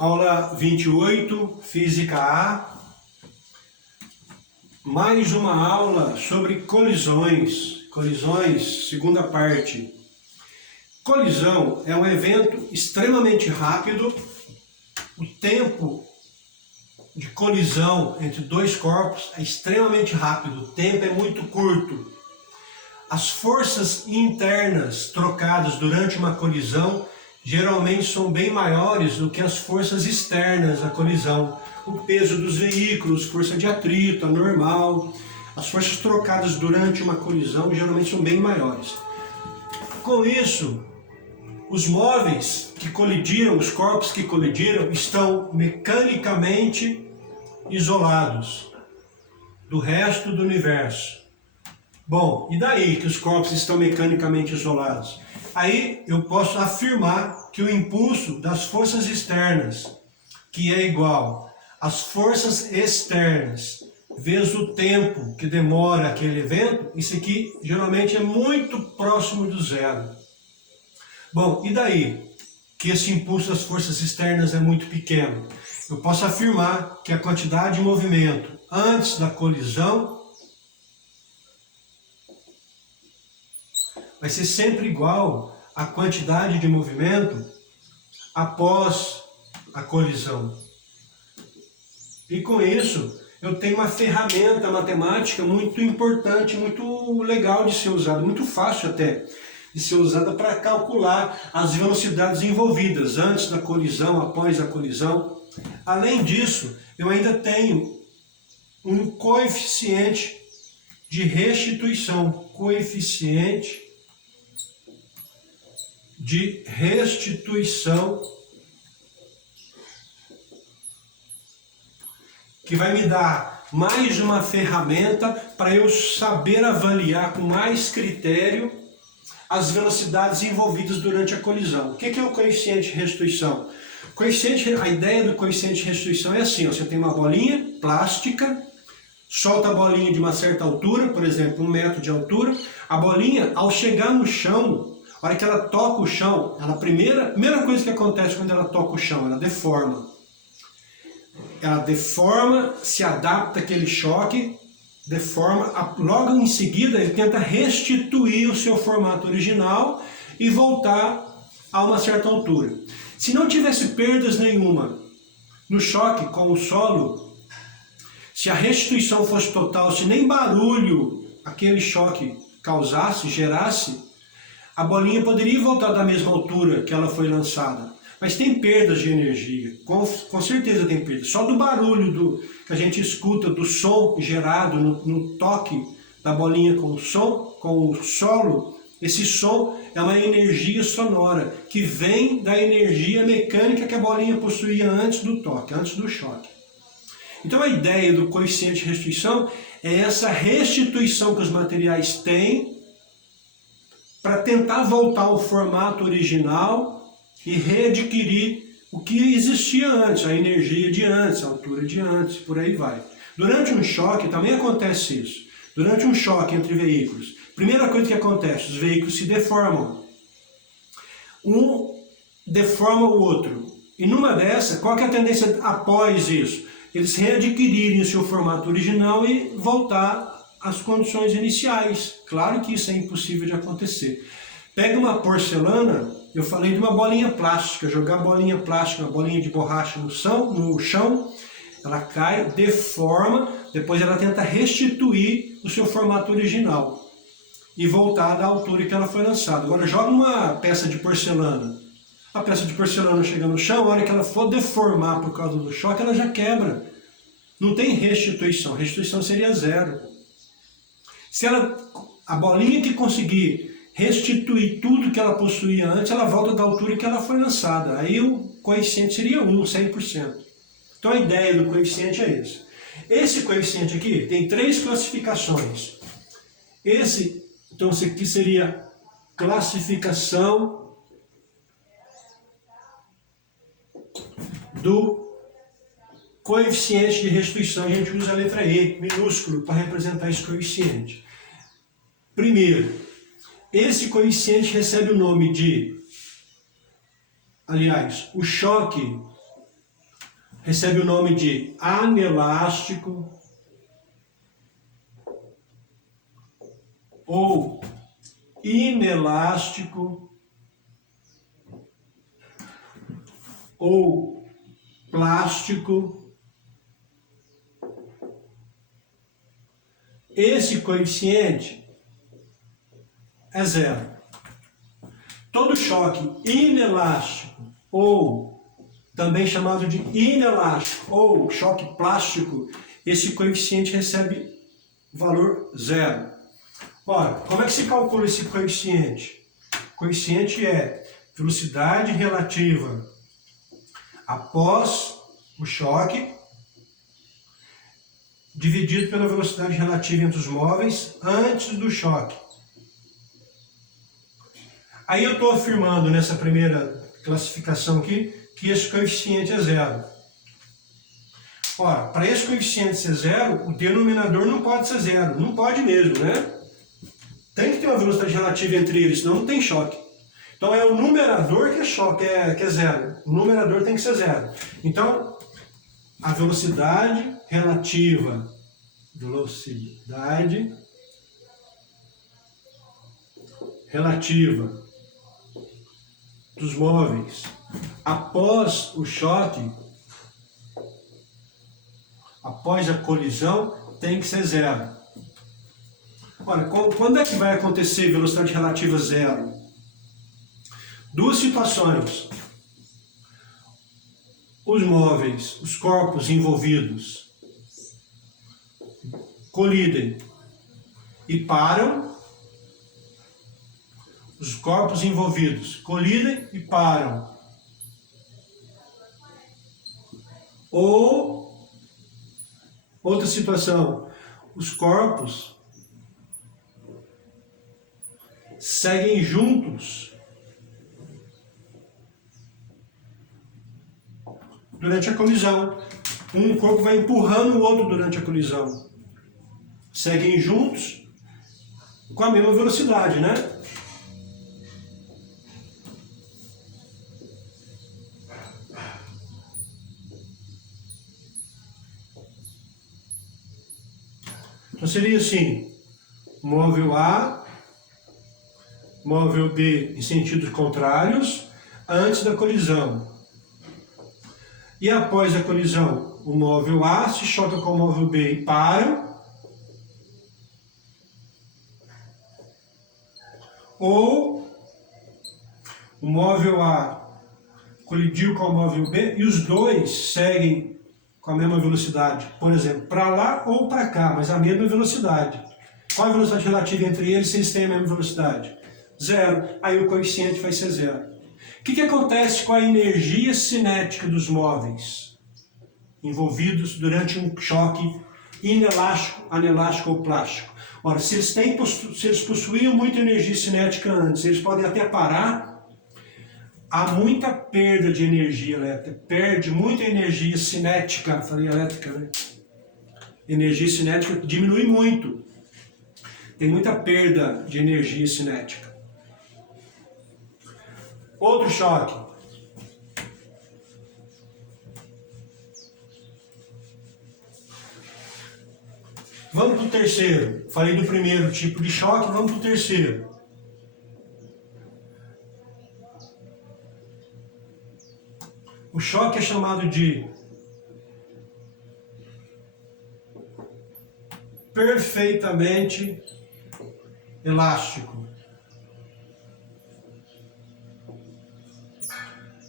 Aula 28, Física A. Mais uma aula sobre colisões. Colisões, segunda parte. Colisão é um evento extremamente rápido. O tempo de colisão entre dois corpos é extremamente rápido. O tempo é muito curto. As forças internas trocadas durante uma colisão geralmente são bem maiores do que as forças externas à colisão. O peso dos veículos, força de atrito, anormal. As forças trocadas durante uma colisão geralmente são bem maiores. Com isso, os móveis que colidiram, os corpos que colidiram, estão mecanicamente isolados do resto do universo. Bom, e daí que os corpos estão mecanicamente isolados? Aí eu posso afirmar que o impulso das forças externas, que é igual às forças externas, vezes o tempo que demora aquele evento, isso aqui geralmente é muito próximo do zero. Bom, e daí que esse impulso das forças externas é muito pequeno? Eu posso afirmar que a quantidade de movimento antes da colisão vai ser sempre igual à quantidade de movimento após a colisão. E com isso, eu tenho uma ferramenta matemática muito importante, muito legal de ser usada, muito fácil até de ser usada para calcular as velocidades envolvidas antes da colisão, após a colisão. Além disso, eu ainda tenho um coeficiente de restituição, coeficiente de restituição, que vai me dar mais uma ferramenta para eu saber avaliar com mais critério as velocidades envolvidas durante a colisão. O que é o coeficiente de restituição? A ideia do coeficiente de restituição é assim, ó, você tem uma bolinha plástica, solta a bolinha de uma certa altura, por exemplo, 1 metro de altura, a bolinha, ao chegar no chão, a hora que ela toca o chão, a primeira coisa que acontece quando ela toca o chão, ela deforma. Ela deforma, se adapta àquele choque, deforma, logo em seguida ele tenta restituir o seu formato original e voltar a uma certa altura. Se não tivesse perdas nenhuma no choque com o solo, se a restituição fosse total, se nem barulho aquele choque causasse, gerasse, a bolinha poderia voltar da mesma altura que ela foi lançada. Mas tem perdas de energia, com certeza tem perdas. Só do barulho que a gente escuta, do som gerado no toque da bolinha com o solo, esse som é uma energia sonora que vem da energia mecânica que a bolinha possuía antes do toque, antes do choque. Então a ideia do coeficiente de restituição é essa restituição que os materiais têm para tentar voltar ao formato original e readquirir o que existia antes, a energia de antes, a altura de antes, por aí vai. Durante um choque também acontece isso. Durante um choque entre veículos, primeira coisa que acontece, os veículos se deformam. Um deforma o outro. E numa dessas, qual que é a tendência após isso? Eles readquirirem o seu formato original e voltar às condições iniciais. Claro que isso é impossível de acontecer. Pega uma porcelana, eu falei de uma bolinha plástica, jogar bolinha plástica, uma bolinha de borracha no chão, ela cai, deforma, depois ela tenta restituir o seu formato original e voltar da altura que ela foi lançada. Agora joga uma peça de porcelana, a peça de porcelana chega no chão, a hora que ela for deformar por causa do choque, ela já quebra. Não tem restituição, restituição seria zero. Se a bolinha que conseguir restituir tudo que ela possuía antes, ela volta da altura que ela foi lançada. Aí o coeficiente seria 1, 100%. Então a ideia do coeficiente é essa. Esse coeficiente aqui tem 3 classificações. Então esse aqui seria classificação do coeficiente de restituição. A gente usa a letra E, minúsculo, para representar esse coeficiente. Primeiro, esse coeficiente recebe o nome de, aliás, o choque recebe o nome de anelástico ou inelástico ou plástico. Esse coeficiente é zero. Todo choque inelástico, ou também chamado de inelástico, ou choque plástico, esse coeficiente recebe valor zero. Ora, como é que se calcula esse coeficiente? O coeficiente é velocidade relativa após o choque, dividido pela velocidade relativa entre os móveis antes do choque. Aí eu estou afirmando nessa primeira classificação aqui que esse coeficiente é zero. Ora, para esse coeficiente ser zero, o denominador não pode ser zero. Não pode mesmo, né? Tem que ter uma velocidade relativa entre eles, senão não tem choque. Então é o numerador que é choque, que é zero. O numerador tem que ser zero. Então, a velocidade relativa dos móveis após o choque, após a colisão, tem que ser zero. Olha, quando é que vai acontecer velocidade relativa zero? Duas situações. Os móveis, os corpos envolvidos colidem e param. Os corpos envolvidos colidem e param. Ou, outra situação, os corpos seguem juntos durante a colisão. Um corpo vai empurrando o outro durante a colisão. Seguem juntos com a mesma velocidade, né? Então seria assim, móvel A, móvel B em sentidos contrários, antes da colisão. E após a colisão, o móvel A se choca com o móvel B e para. Ou o móvel A colidiu com o móvel B e os dois seguem com a mesma velocidade. Por exemplo, para lá ou para cá, mas a mesma velocidade. Qual a velocidade relativa entre eles se eles têm a mesma velocidade? Zero. Aí o coeficiente vai ser zero. O que acontece com a energia cinética dos móveis envolvidos durante um choque inelástico, anelástico ou plástico? Ora, se eles possuíam muita energia cinética antes, eles podem até parar. Há muita perda de energia elétrica, perde muita energia cinética, falei elétrica, né? Energia cinética diminui muito. Tem muita perda de energia cinética. Outro choque. Vamos para o terceiro. Falei do primeiro tipo de choque, vamos para o terceiro. O choque é chamado de perfeitamente elástico.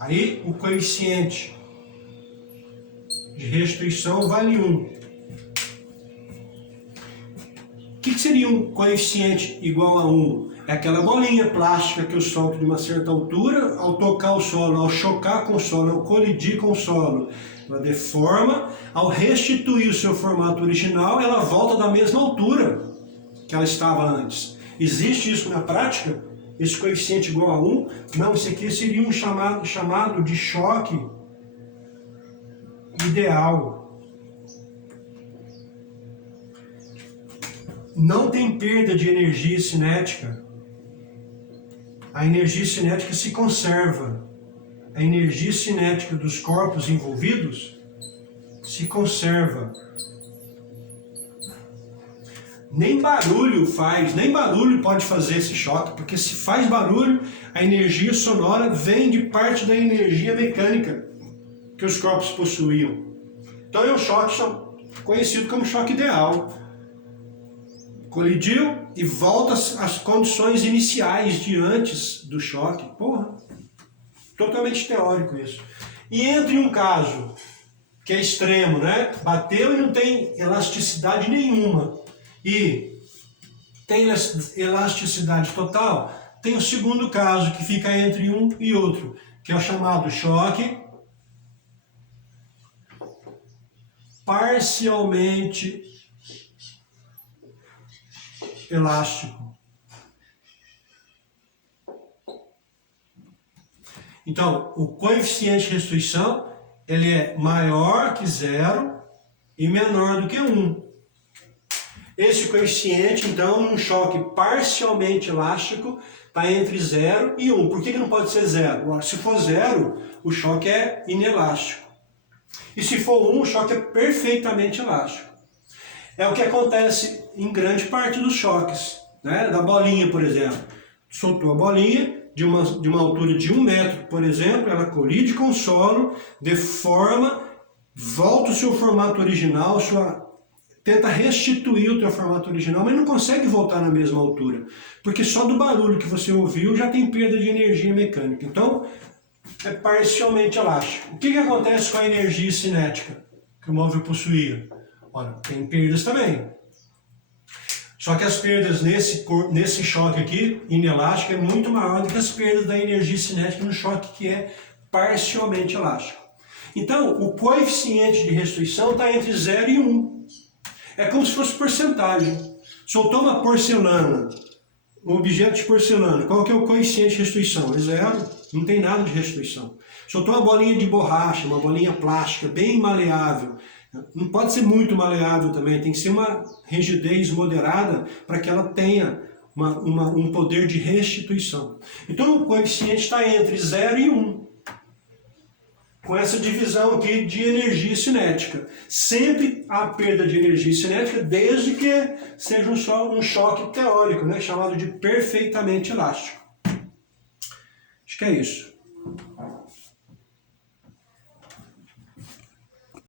Aí o coeficiente de restrição vale 1. O que seria um coeficiente igual a 1? É aquela bolinha plástica que eu solto de uma certa altura, ao tocar o solo, ao chocar com o solo, ao colidir com o solo, ela deforma, ao restituir o seu formato original, ela volta da mesma altura que ela estava antes. Existe isso na prática? Esse coeficiente igual a 1? Não, esse aqui seria um chamado de choque ideal. Não tem perda de energia cinética. A energia cinética se conserva. A energia cinética dos corpos envolvidos se conserva. Nem barulho faz, nem barulho pode fazer esse choque, porque se faz barulho, a energia sonora vem de parte da energia mecânica que os corpos possuíam. Então é um choque conhecido como choque ideal. Colidiu e volta às condições iniciais de antes do choque. Porra, totalmente teórico isso. E entre um caso que é extremo, né? Bateu e não tem elasticidade nenhuma, e tem elasticidade total, tem o segundo caso que fica entre um e outro, que é o chamado choque parcialmente elástico. Então, o coeficiente de restrição ele é maior que 0 e menor do que 1. Esse coeficiente, então, num choque parcialmente elástico, está entre 0 e 1. Por que não pode ser 0? Se for 0, o choque é inelástico. E se for 1, o choque é perfeitamente elástico. É o que acontece em grande parte dos choques, né? Da bolinha, por exemplo. Soltou a bolinha de uma altura de 1 metro, por exemplo, ela colide com o solo, deforma, volta o seu formato original, tenta restituir o teu formato original, mas não consegue voltar na mesma altura, porque só do barulho que você ouviu já tem perda de energia mecânica. Então, é parcialmente elástico. O que acontece com a energia cinética que o móvel possuía? Olha, tem perdas também. Só que as perdas nesse choque aqui, inelástico, é muito maior do que as perdas da energia cinética no choque que é parcialmente elástico. Então, o coeficiente de restrição está entre 0 e 1. É como se fosse porcentagem. Soltou uma porcelana, um objeto de porcelana, qual que é o coeficiente de restrição? É 0, não tem nada de restrição. Soltou uma bolinha de borracha, uma bolinha plástica, bem maleável. Não pode ser muito maleável também, tem que ser uma rigidez moderada para que ela tenha um poder de restituição. Então o coeficiente está entre 0 e 1. Com essa divisão aqui de energia cinética. Sempre há perda de energia cinética, desde que seja um choque teórico, né, chamado de perfeitamente elástico. Acho que é isso.